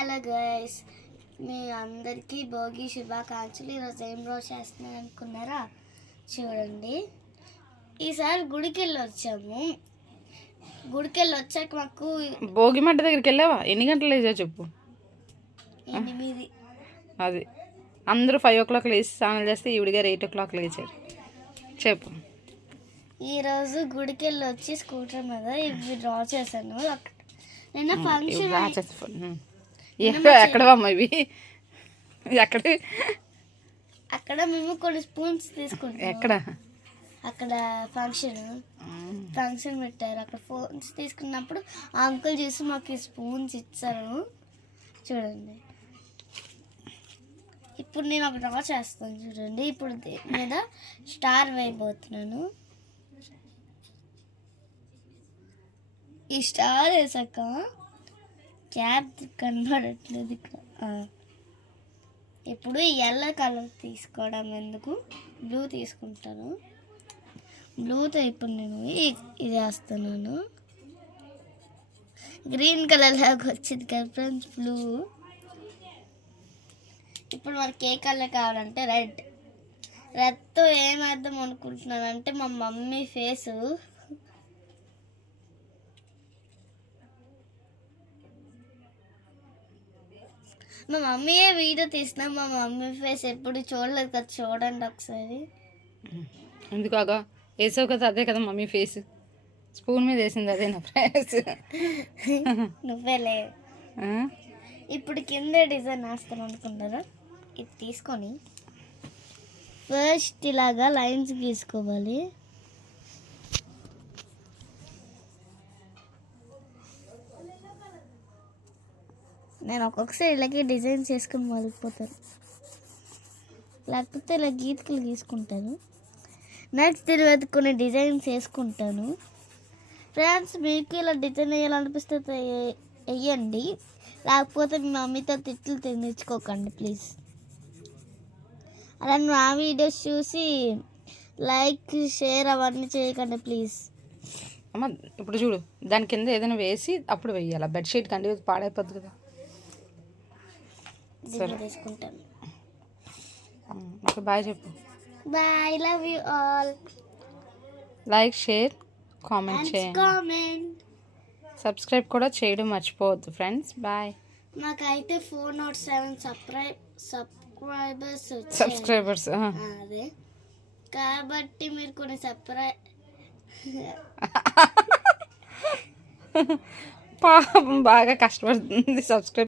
Hello guys, మీ అందరికీ భోగి శుభాకాంక్షలు. ఈరోజు ఏం రోజు చేస్తున్నాను అనుకున్నారా? చూడండి, ఈసారి గుడికి వెళ్ళి వచ్చాము. గుడికి వెళ్ళి వచ్చాక మాకు భోగి మంట దగ్గరికి వెళ్ళావా? ఎన్ని గంటలు లేచా చెప్పు. 8. అది అందరూ 5 o'clock లేచి స్నానాలు చేస్తే ఈవిడ గారు 8 o'clock లేచారు. చెప్పు. ఈరోజు గుడికి వెళ్ళి వచ్చి స్కూటర్ మీద ఇవి డ్రా చేశాను. నిన్న ఫంక్షన్ ఎక్కడ అమ్మా ఇవి? ఎక్కడ అక్కడ మేము కొన్ని స్పూన్స్ తీసుకుంటాం. ఎక్కడ? అక్కడ ఫంక్షన్ పెట్టారు. అక్కడ ఫోన్స్ తీసుకున్నప్పుడు ఆ అంకుల్ చూసి మాకు ఈ స్పూన్స్ ఇచ్చారు. చూడండి, ఇప్పుడు నేను ఒక డ్రా చేస్తాను. చూడండి, ఇప్పుడు దీని మీద స్టార్ వేయబోతున్నాను. ఈ స్టార్ వేసాక క్యాప్ కనబడట్లేదు ఇక్కడ. ఇప్పుడు ఎల్లో కలర్ తీసుకోవడం ఎందుకు, బ్లూ తీసుకుంటాను. బ్లూతో ఇప్పుడు నేను ఇది వేస్తున్నాను. గ్రీన్ కలర్ లాగా వచ్చింది కదా ఫ్రెండ్స్, బ్లూ. ఇప్పుడు మనకి ఏ కలర్ కావాలంటే రెడ్తో ఏమేద్దాం అనుకుంటున్నానంటే మా మమ్మీ ఫేసు. మా మమ్మీయే వీడియో తీసినా, మా మమ్మీ ఫేస్ ఎప్పుడు చూడలేదు కదా, చూడండి ఒకసారి. ఎందుకు వేసావు కదా, అదే కదా మమ్మీ ఫేస్. స్పూన్ మీద వేసింది అదే నా ఫేస్. నువ్వే లేదు. ఇప్పుడు కింద డిజైన్ వేస్తాను అనుకున్నారా? ఇది తీసుకొని ఫస్ట్ ఇలాగా లైన్స్ గీసుకోవాలి. నేను ఒక్కొక్కసారి ఇలాగే డిజైన్స్ చేసుకుని మొదలుపోతాను, లేకపోతే ఇలా గీతలు గీసుకుంటాను. నెక్స్ట్ తర్వాత కొన్ని డిజైన్స్ వేసుకుంటాను. ఫ్రెండ్స్, మీకు ఇలా డిజైన్ వేయాలనిపిస్తే వేయండి, లేకపోతే మీ మమ్మీతో తిట్లు తినించుకోకండి ప్లీజ్. అలా నా వీడియోస్ చూసి లైక్ షేర్ అవన్నీ చేయకండి ప్లీజ్. అమ్మ ఇప్పుడు చూడు, దాని కింద ఏదైనా వేసి అప్పుడు వెయ్యాలి. బెడ్షీట్ కంటే పాడైపోద్ది కదా. తీసుకుంటాను. ఓకే, బాయ్ చెప్పు. Bye, love you all. Like, share, comment చేయండి. సబ్స్క్రైబ్ కూడా చేయడం మర్చిపోవద్దు ఫ్రెండ్స్. బాయ్. మాకైతే 407 సబ్స్క్రైబర్స్ అదే కాబట్టి మీరు కొన్ని పాపం బాగా కష్టపడుతుంది సబ్స్క్రైబ్